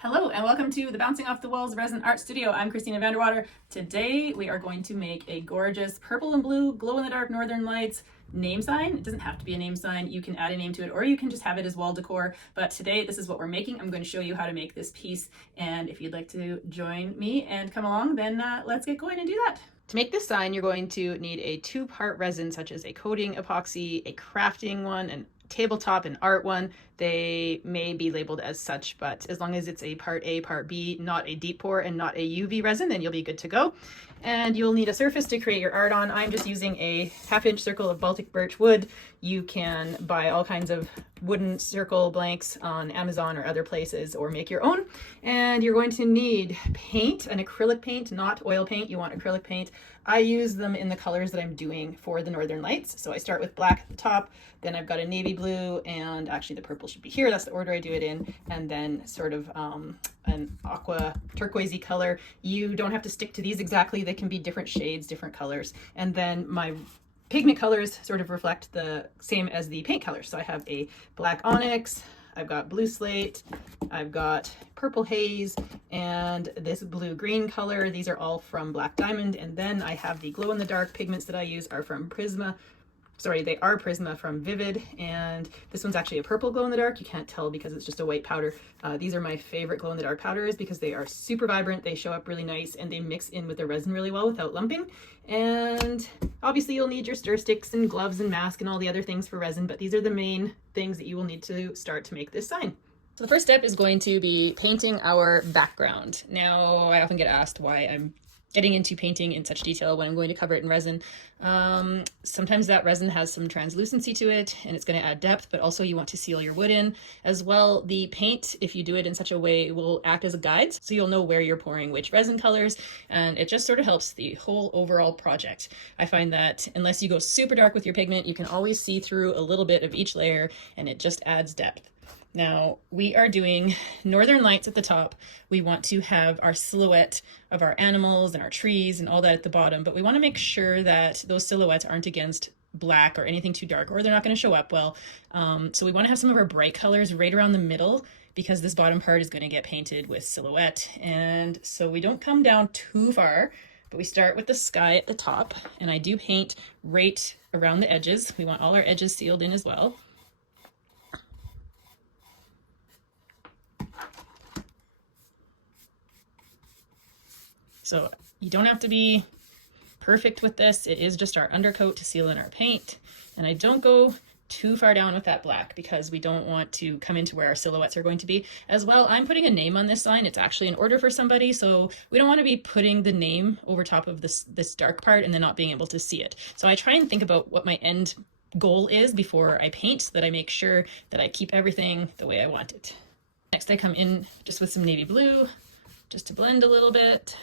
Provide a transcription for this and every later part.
Hello and welcome to the Bouncing Off the Walls Resin Art Studio. I'm Christina Vanderwater. Today we are going to make a gorgeous purple and blue glow-in-the-dark Northern Lights name sign. It doesn't have to be a name sign. You can add a name to it or you can just have it as wall decor. But today this is what we're making. I'm going to show you how to make this piece, and if you'd like to join me and come along, then let's get going and do that. To make this sign, you're going to need a two-part resin, such as a coating epoxy, a crafting one, and tabletop and art one. They may be labeled as such, but as long as it's a part A, part B, not a deep pour and not a UV resin, then you'll be good to go. And you'll need a surface to create your art on. I'm just using a 1/2-inch circle of Baltic birch wood. You can buy all kinds of wooden circle blanks on Amazon or other places, or make your own. And you're going to need paint, an acrylic paint, not oil paint. You want acrylic paint. I use them in the colors that I'm doing for the Northern Lights. So I start with black at the top, then I've got a navy blue, and actually the purple should be here. That's the order I do it in. And then sort of an aqua turquoisey color. You don't have to stick to these exactly. They can be different shades, different colors. And then my pigment colors sort of reflect the same as the paint colors. So I have a black onyx, I've got blue slate, I've got purple haze, and this blue-green color. These are all from Black Diamond. And then I have the glow-in-the-dark pigments that I use are from Prisma. Sorry, they are Prisma from Vivid, and this one's actually a purple glow-in-the-dark. You can't tell because it's just a white powder. These are my favorite glow-in-the-dark powders because they are super vibrant, they show up really nice, and they mix in with the resin really well without lumping. And obviously you'll need your stir sticks and gloves and mask and all the other things for resin, but these are the main things that you will need to start to make this sign. So the first step is going to be painting our background. Now, I often get asked why I'm getting into painting in such detail when I'm going to cover it in resin. Sometimes that resin has some translucency to it and it's going to add depth, but also you want to seal your wood in as well. The paint, if you do it in such a way, will act as a guide, so you'll know where you're pouring which resin colors, and it just sort of helps the whole overall project. I find that unless you go super dark with your pigment, you can always see through a little bit of each layer, and it just adds depth. Now, we are doing Northern Lights at the top. We want to have our silhouette of our animals and our trees and all that at the bottom, but we want to make sure that those silhouettes aren't against black or anything too dark, or they're not going to show up well. So we want to have some of our bright colors right around the middle, because this bottom part is going to get painted with silhouette. And so we don't come down too far, but we start with the sky at the top, and I do paint right around the edges. We want all our edges sealed in as well. So you don't have to be perfect with this. It is just our undercoat to seal in our paint. And I don't go too far down with that black because we don't want to come into where our silhouettes are going to be. As well, I'm putting a name on this sign. It's actually an order for somebody, so we don't want to be putting the name over top of this dark part and then not being able to see it. So I try and think about what my end goal is before I paint, so that I make sure that I keep everything the way I want it. Next, I come in just with some navy blue, just to blend a little bit.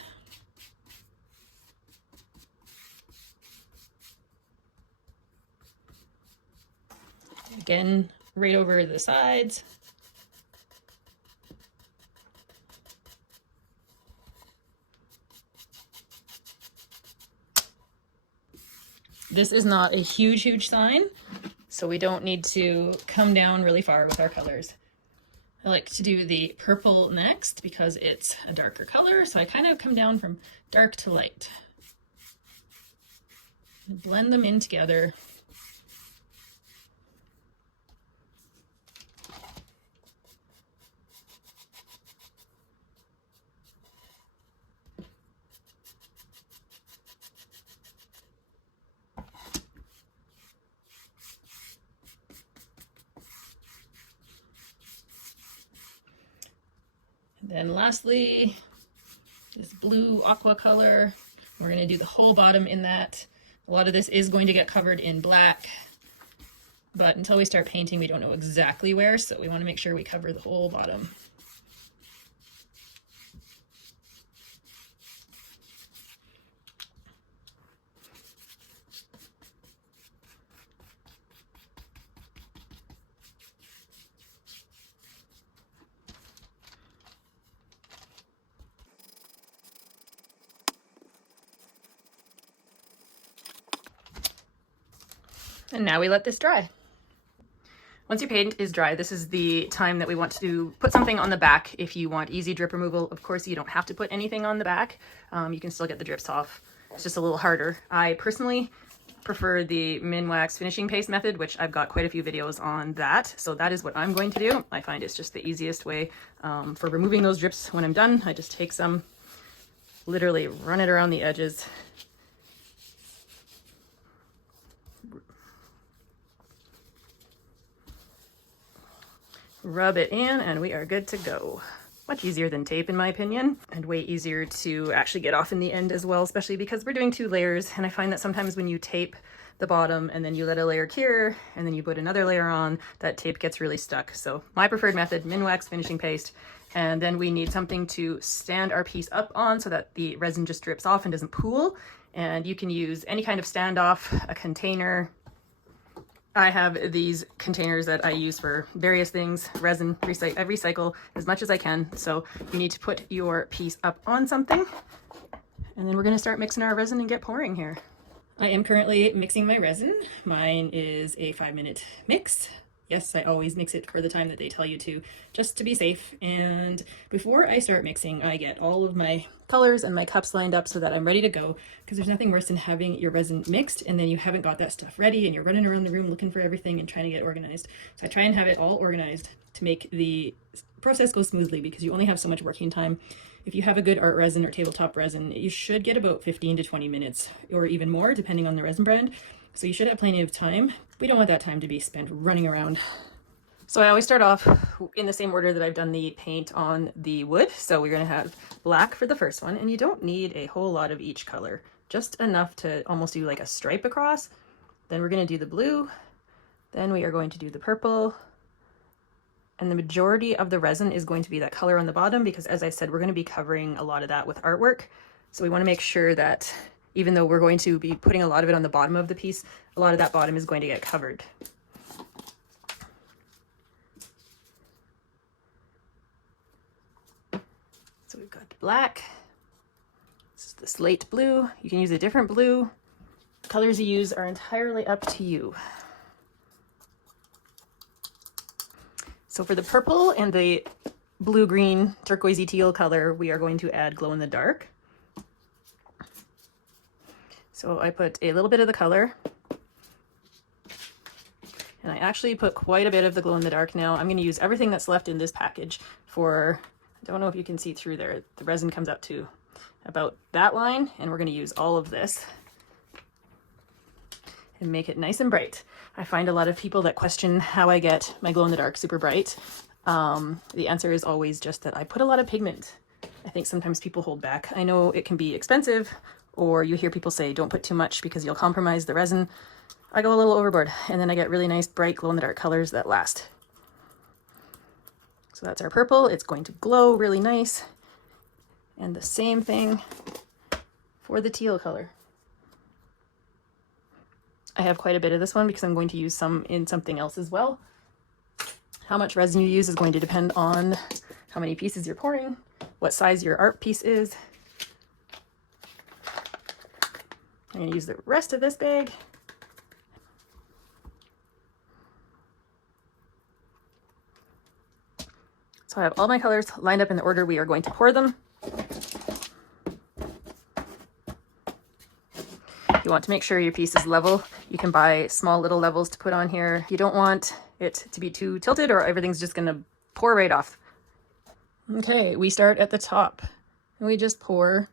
Again, right over the sides. This is not a huge sign, so we don't need to come down really far with our colors. I like to do the purple next because it's a darker color, so I kind of come down from dark to light. Blend them in together. Then lastly, this blue aqua color. We're going to do the whole bottom in that. A lot of this is going to get covered in black, but until we start painting, we don't know exactly where, so we want to make sure we cover the whole bottom. And now we let this dry. Once your paint is dry, this is the time that we want to put something on the back. If you want easy drip removal, of course, you don't have to put anything on the back. You can still get the drips off. It's just a little harder. I personally prefer the Minwax finishing paste method, which I've got quite a few videos on that. So that is what I'm going to do. I find it's just the easiest way for removing those drips. When I'm done, I just take some, literally run it around the edges. Rub it in and we are good to go. Much easier than tape in my opinion, and way easier to actually get off in the end as well, especially because we're doing 2 layers. And I find that sometimes when you tape the bottom and then you let a layer cure and then you put another layer on, that tape gets really stuck. So my preferred method, Minwax finishing paste. And then we need something to stand our piece up on so that the resin just drips off and doesn't pool. And you can use any kind of standoff, a container. I have these containers that I use for various things, resin, I recycle as much as I can. So you need to put your piece up on something, and then we're going to start mixing our resin and get pouring here. I am currently mixing my resin. Mine is a 5-minute mix. Yes, I always mix it for the time that they tell you to, just to be safe. And before I start mixing, I get all of my colors and my cups lined up so that I'm ready to go, because there's nothing worse than having your resin mixed and then you haven't got that stuff ready and you're running around the room looking for everything and trying to get organized. So I try and have it all organized to make the process go smoothly, because you only have so much working time. If you have a good art resin or tabletop resin, you should get about 15 to 20 minutes or even more depending on the resin brand. So you should have plenty of time. We don't want that time to be spent running around. So I always start off in the same order that I've done the paint on the wood. So we're going to have black for the first one, and you don't need a whole lot of each color, just enough to almost do like a stripe across. Then we're going to do the blue. Then we are going to do the purple. And the majority of the resin is going to be that color on the bottom, because as I said, we're going to be covering a lot of that with artwork. So we want to make sure that even though we're going to be putting a lot of it on the bottom of the piece, a lot of that bottom is going to get covered. So we've got the black. This is the slate blue. You can use a different blue. The colors you use are entirely up to you. So for the purple and the blue-green turquoisey teal color, we are going to add glow in the dark. So I put a little bit of the color, and I actually put quite a bit of the glow in the dark. Now I'm going to use everything that's left in this package for, I don't know if you can see through there, the resin comes up to about that line, and we're going to use all of this and make it nice and bright. I find a lot of people that question how I get my glow in the dark super bright. The answer is always just that I put a lot of pigment. I think sometimes people hold back. I know it can be expensive, or you hear people say don't put too much because you'll compromise the resin. I go a little overboard, and then I get really nice bright glow in the dark colors that last. So that's our purple. It's going to glow really nice. And the same thing for the teal color. I have quite a bit of this one because I'm going to use some in something else as well. How much resin you use is going to depend on how many pieces you're pouring, what size your art piece is. I'm going to use the rest of this bag. So I have all my colors lined up in the order we are going to pour them. You want to make sure your piece is level. You can buy small little levels to put on here. You don't want it to be too tilted or everything's just going to pour right off. Okay, we start at the top and we just pour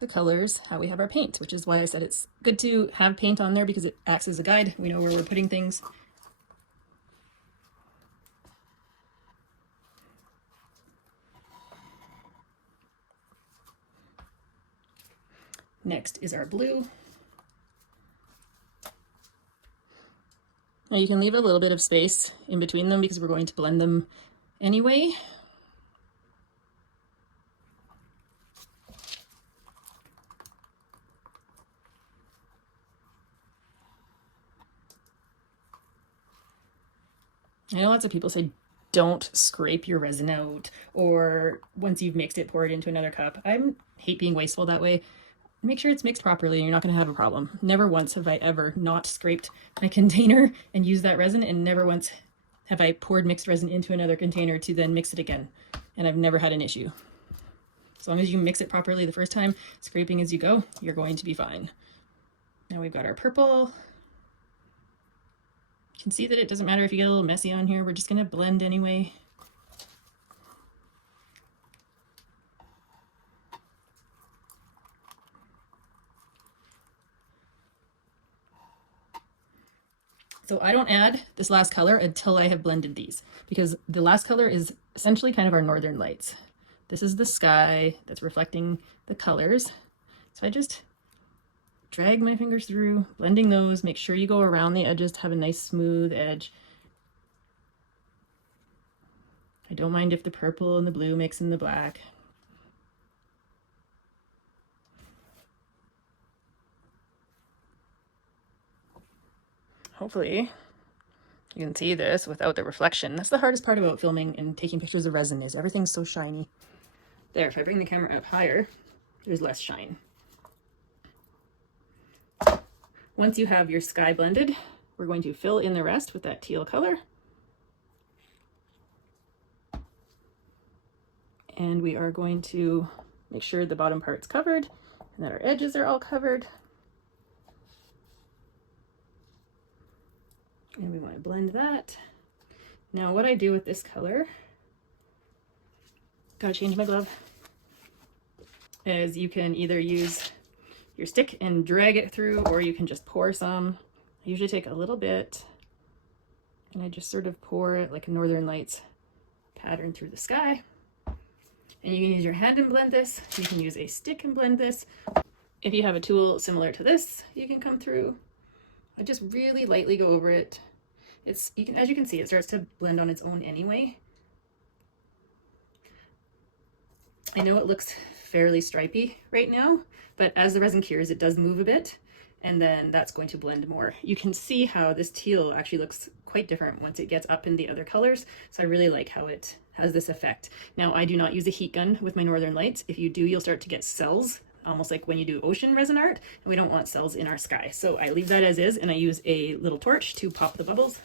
the colors how we have our paint, which is why I said it's good to have paint on there, because it acts as a guide. We know where we're putting things. Next is our blue. Now you can leave a little bit of space in between them because we're going to blend them anyway. I know lots of people say don't scrape your resin out, or once you've mixed it, pour it into another cup. I hate being wasteful that way. Make sure it's mixed properly and you're not going to have a problem. Never once have I ever not scraped my container and used that resin, and never once have I poured mixed resin into another container to then mix it again, and I've never had an issue. As long as you mix it properly the first time, scraping as you go, you're going to be fine. Now we've got our purple. You can see that it doesn't matter if you get a little messy on here, we're just gonna blend anyway. So I don't add this last color until I have blended these, because the last color is essentially kind of our northern lights. This is the sky that's reflecting the colors. So I just drag my fingers through, blending those. Make sure you go around the edges to have a nice smooth edge. I don't mind if the purple and the blue mix in the black. Hopefully you can see this without the reflection. That's the hardest part about filming and taking pictures of resin, is everything's so shiny. There, if I bring the camera up higher, there's less shine. Once you have your sky blended, we're going to fill in the rest with that teal color. And we are going to make sure the bottom part's covered and that our edges are all covered. And we want to blend that. Now what I do with this color, gotta change my glove, is you can either use your stick and drag it through, or you can just pour some. I usually take a little bit and I just sort of pour it like a Northern Lights pattern through the sky. And you can use your hand and blend this. You can use a stick and blend this. If you have a tool similar to this, you can come through. I just really lightly go over it. As you can see, it starts to blend on its own anyway. I know it looks fairly stripy right now, but as the resin cures, it does move a bit, and then that's going to blend more. You can see how this teal actually looks quite different once it gets up in the other colors. So I really like how it has this effect. Now, I do not use a heat gun with my Northern Lights. If you do, you'll start to get cells, almost like when you do ocean resin art, and we don't want cells in our sky. So I leave that as is, and I use a little torch to pop the bubbles.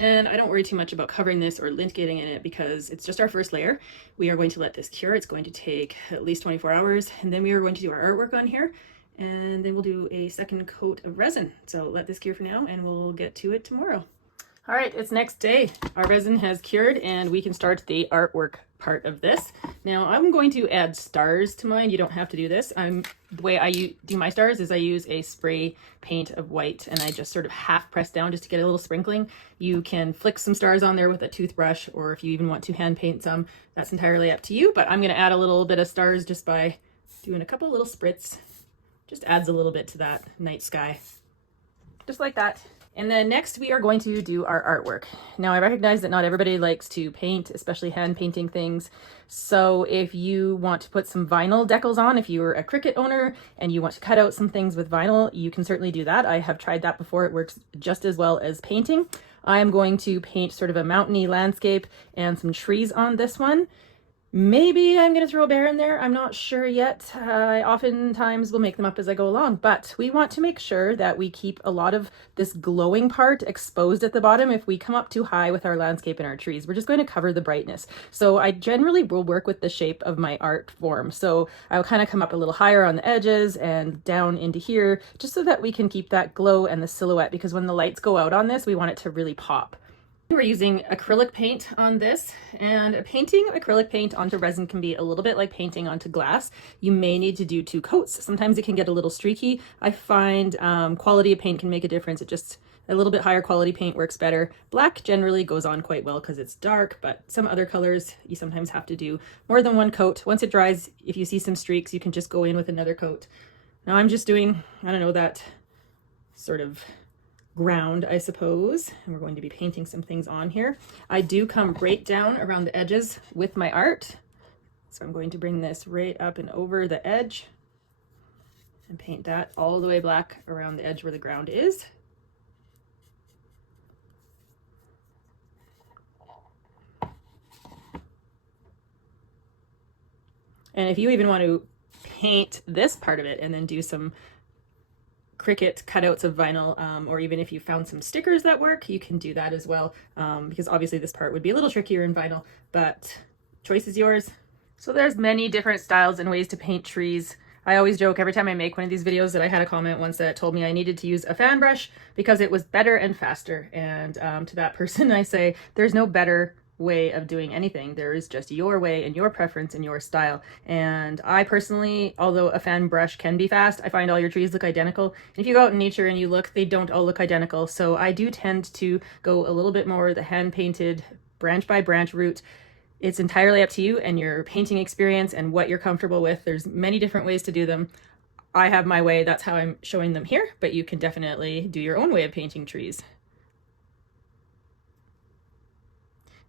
And I don't worry too much about covering this or lint getting in it, because it's just our first layer. We are going to let this cure. It's going to take at least 24 hours, and then we are going to do our artwork on here, and then we'll do a second coat of resin. So let this cure for now, and we'll get to it tomorrow. All right, it's next day. Our resin has cured, and we can start the artwork part of this. Now I'm going to add stars to mine. You don't have to do this. The way I do my stars is I use a spray paint of white, and I just sort of half press down just to get a little sprinkling. You can flick some stars on there with a toothbrush, or if you even want to hand paint some, that's entirely up to you. But I'm going to add a little bit of stars just by doing a couple little spritz. Just adds a little bit to that night sky. Just like that. And then next we are going to do our artwork. Now I recognize that not everybody likes to paint, especially hand painting things. So if you want to put some vinyl decals on, if you're a Cricut owner and you want to cut out some things with vinyl, you can certainly do that. I have tried that before. It works just as well as painting. I am going to paint sort of a mountainy landscape and some trees on this one. Maybe I'm going to throw a bear in there. I'm not sure yet. I oftentimes will make them up as I go along, but we want to make sure that we keep a lot of this glowing part exposed at the bottom. If we come up too high with our landscape and our trees, we're just going to cover the brightness. So I generally will work with the shape of my art form. So I'll kind of come up a little higher on the edges and down into here, just so that we can keep that glow and the silhouette, because when the lights go out on this, we want it to really pop. We're using acrylic paint on this, and painting acrylic paint onto resin can be a little bit like painting onto glass. You may need to do 2 coats. Sometimes it can get a little streaky. I find quality of paint can make a difference. It just, a little bit higher quality paint works better. Black generally goes on quite well because it's dark, but some other colors you sometimes have to do more than 1 coat. Once it dries, if you see some streaks, you can just go in with another coat. Now I'm just doing, I don't know, that sort of ground, I suppose, and we're going to be painting some things on here. I do come right down around the edges with my art, so I'm going to bring this right up and over the edge and paint that all the way black around the edge where the ground is. And if you even want to paint this part of it and then do some Cricut cutouts of vinyl, or even if you found some stickers that work, you can do that as well, because obviously this part would be a little trickier in vinyl, but choice is yours. So there's many different styles and ways to paint trees. I always joke every time I make one of these videos that I had a comment once that told me I needed to use a fan brush because it was better and faster, and to that person I say there's no better way of doing anything. There is just your way and your preference and your style. And I personally, although a fan brush can be fast, I find all your trees look identical. And if you go out in nature and you look, they don't all look identical. So I do tend to go a little bit more the hand painted branch by branch route. It's entirely up to you and your painting experience and what you're comfortable with. There's many different ways to do them. I have my way, that's how I'm showing them here, but you can definitely do your own way of painting trees.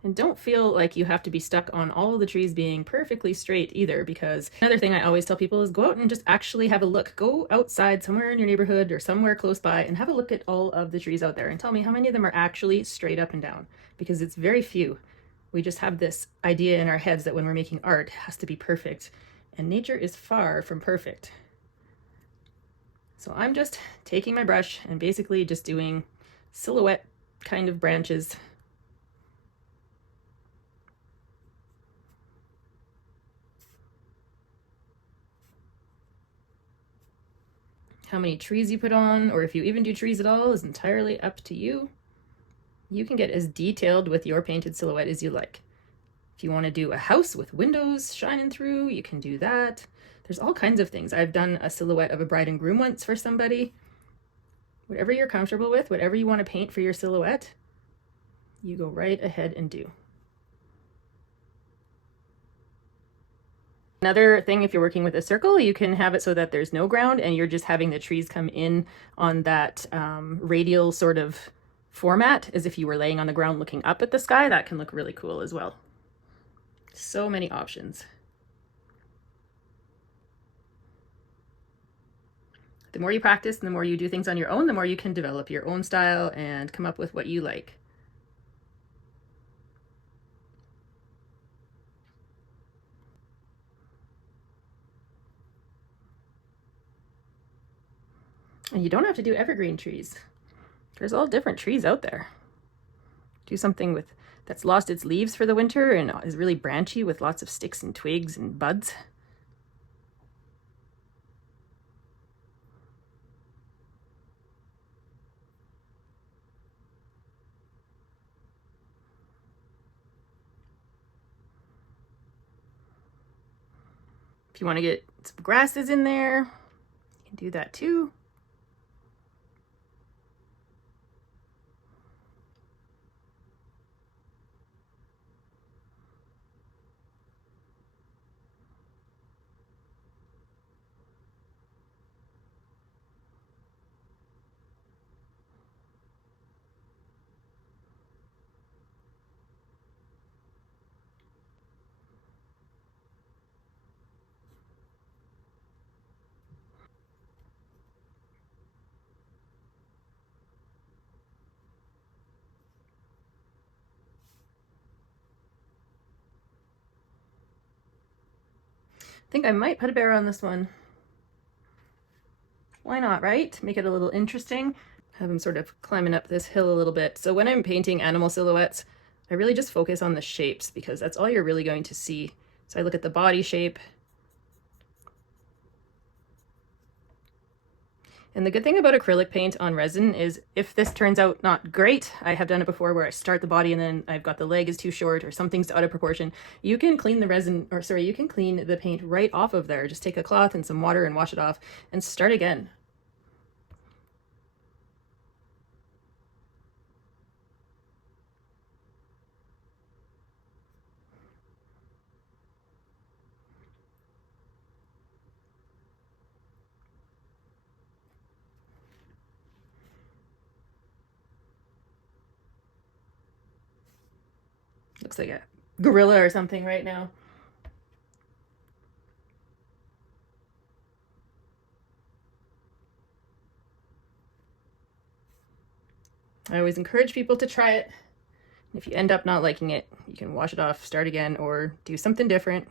And don't feel like you have to be stuck on all of the trees being perfectly straight either, because another thing I always tell people is go out and just actually have a look. Go outside somewhere in your neighborhood or somewhere close by and have a look at all of the trees out there and tell me how many of them are actually straight up and down, because it's very few. We just have this idea in our heads that when we're making art, it has to be perfect, and nature is far from perfect. So I'm just taking my brush and basically just doing silhouette kind of branches. How many trees you put on, or if you even do trees at all, is entirely up to you. You can get as detailed with your painted silhouette as you like. If you want to do a house with windows shining through, you can do that. There's all kinds of things. I've done a silhouette of a bride and groom once for somebody. Whatever you're comfortable with, whatever you want to paint for your silhouette, you go right ahead and do. Another thing, if you're working with a circle, you can have it so that there's no ground and you're just having the trees come in on that radial sort of format, as if you were laying on the ground looking up at the sky. That can look really cool as well. So many options. The more you practice, the more you do things on your own, the more you can develop your own style and come up with what you like. And you don't have to do evergreen trees. There's all different trees out there. Do something that's lost its leaves for the winter and is really branchy with lots of sticks and twigs and buds. If you want to get some grasses in there, you can do that too. I think I might put a bear on this one. Why not, right? Make it a little interesting. Have him sort of climbing up this hill a little bit. So when I'm painting animal silhouettes, I really just focus on the shapes because that's all you're really going to see. So I look at the body shape. And the good thing about acrylic paint on resin is if this turns out not great, I have done it before where I start the body and then I've got the leg is too short or something's out of proportion, you can clean the resin, or sorry, you can clean the paint right off of there. Just take a cloth and some water and wash it off and start again. Looks like a gorilla or something right now. I always encourage people to try it. If you end up not liking it, you can wash it off, start again, or do something different.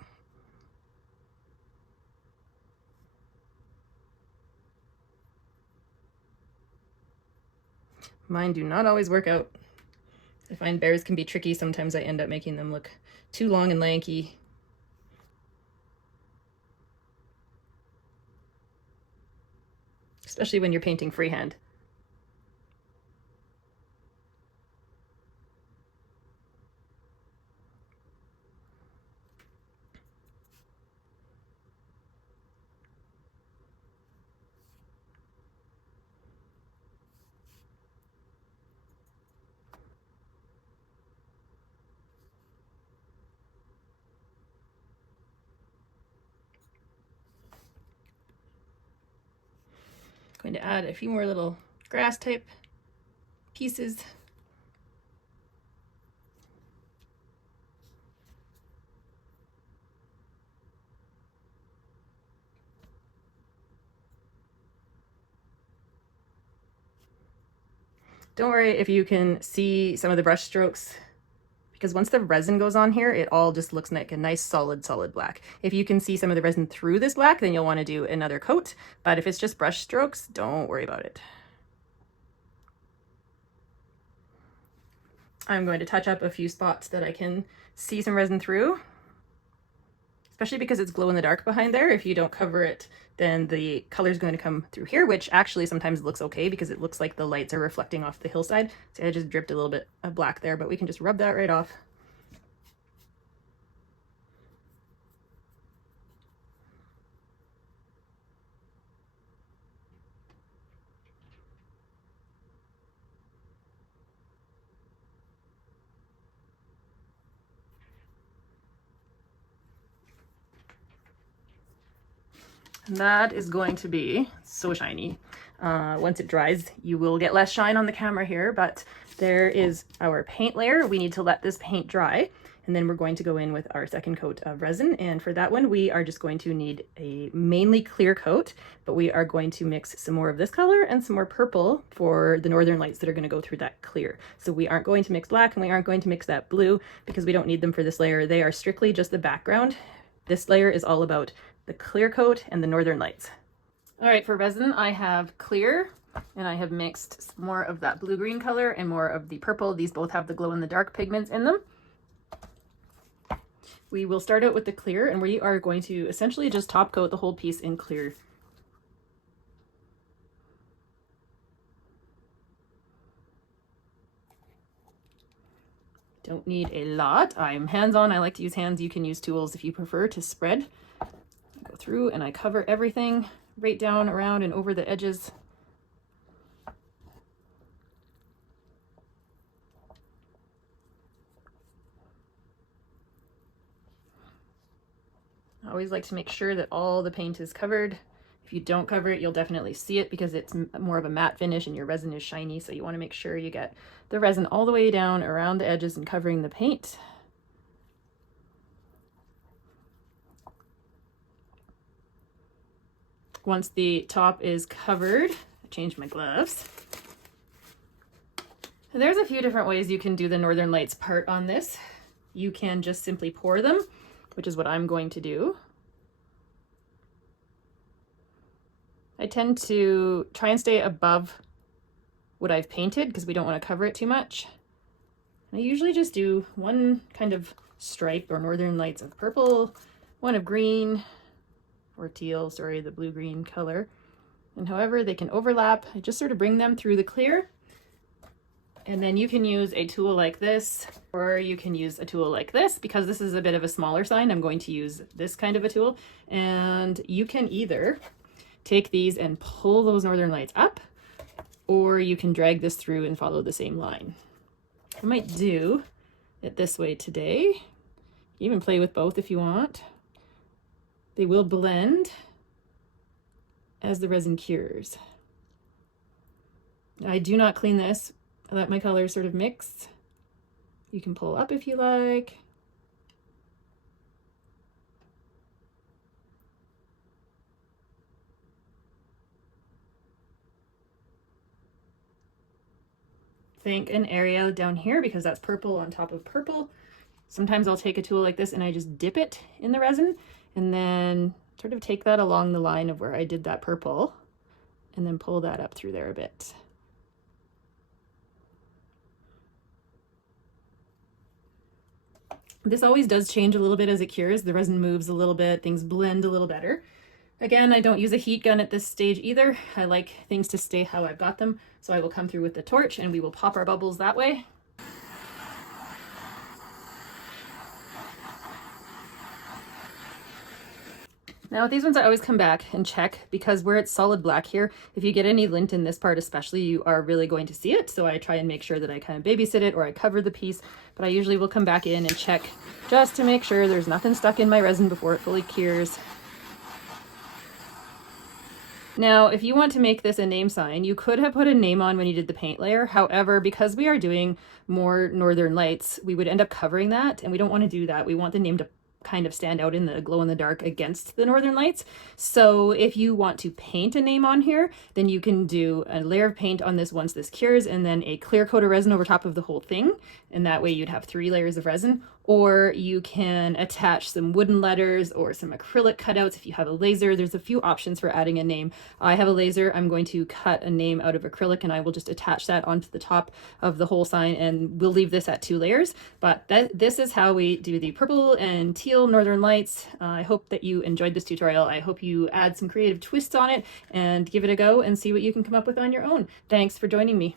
Mine do not always work out. I find bears can be tricky. Sometimes I end up making them look too long and lanky. Especially when you're painting freehand. Going to add a few more little grass type pieces. Don't worry if you can see some of the brush strokes, because once the resin goes on here, it all just looks like a nice solid black. If you can see some of the resin through this black, then you'll want to do another coat. But if it's just brush strokes, don't worry about it. I'm going to touch up a few spots that I can see some resin through, especially because it's glow in the dark behind there. If you don't cover it, then the color is going to come through here, which actually sometimes looks okay because it looks like the lights are reflecting off the hillside. So I just dripped a little bit of black there, but we can just rub that right off. And that is going to be so shiny. Once it dries, you will get less shine on the camera here, but there is our paint layer. We need to let this paint dry, and then we're going to go in with our second coat of resin. And for that one, we are just going to need a mainly clear coat, but we are going to mix some more of this color and some more purple for the northern lights that are going to go through that clear. So we aren't going to mix black and we aren't going to mix that blue because we don't need them for this layer. They are strictly just the background. This layer is all about the clear coat and the northern lights. All right, for resin, I have clear and I have mixed more of that blue-green color and more of the purple. These both have the glow-in-the-dark pigments in them. We will start out with the clear, and we are going to essentially just top coat the whole piece in clear. Don't need a lot. I'm hands-on. I like to use hands. You can use tools if you prefer to spread. I go through and I cover everything right down around and over the edges. I always like to make sure that all the paint is covered. If you don't cover it, you'll definitely see it because it's more of a matte finish and your resin is shiny. So you want to make sure you get the resin all the way down around the edges and covering the paint. Once the top is covered, I changed my gloves. And there's a few different ways you can do the Northern Lights part on this. You can just simply pour them, which is what I'm going to do. I tend to try and stay above what I've painted because we don't want to cover it too much. I usually just do one kind of stripe or Northern Lights of purple, one of green or teal, sorry, the blue-green color. And however they can overlap, I just sort of bring them through the clear. And then you can use a tool like this, or you can use a tool like this. Because this is a bit of a smaller sign, I'm going to use this kind of a tool. And you can either take these and pull those Northern Lights up, or you can drag this through and follow the same line. I might do it this way today. You even play with both if you want. They will blend as the resin cures. I do not clean this. I let my colors sort of mix. You can pull up if you like. Think an area down here because that's purple on top of purple. Sometimes I'll take a tool like this and I just dip it in the resin and then sort of take that along the line of where I did that purple and then pull that up through there a bit. This always does change a little bit as it cures. The resin moves a little bit, things blend a little better. Again, I don't use a heat gun at this stage either. I like things to stay how I've got them. So I will come through with the torch and we will pop our bubbles that way. Now with these ones, I always come back and check, because where it's solid black here, if you get any lint in this part especially, you are really going to see it. So I try and make sure that I kind of babysit it or I cover the piece, but I usually will come back in and check just to make sure there's nothing stuck in my resin before it fully cures. Now, if you want to make this a name sign, you could have put a name on when you did the paint layer. However, because we are doing more Northern Lights, we would end up covering that, and we don't want to do that. We want the name to kind of stand out in the glow in the dark against the Northern Lights. So if you want to paint a name on here, then you can do a layer of paint on this once this cures, and then a clear coat of resin over top of the whole thing. And that way you'd have 3 layers of resin. Or you can attach some wooden letters or some acrylic cutouts if you have a laser. There's a few options for adding a name. I have a laser. I'm going to cut a name out of acrylic and I will just attach that onto the top of the whole sign, and we'll leave this at 2 layers. But this is how we do the purple and teal Northern Lights. I hope that you enjoyed this tutorial. I hope you add some creative twists on it and give it a go and see what you can come up with on your own. Thanks for joining me.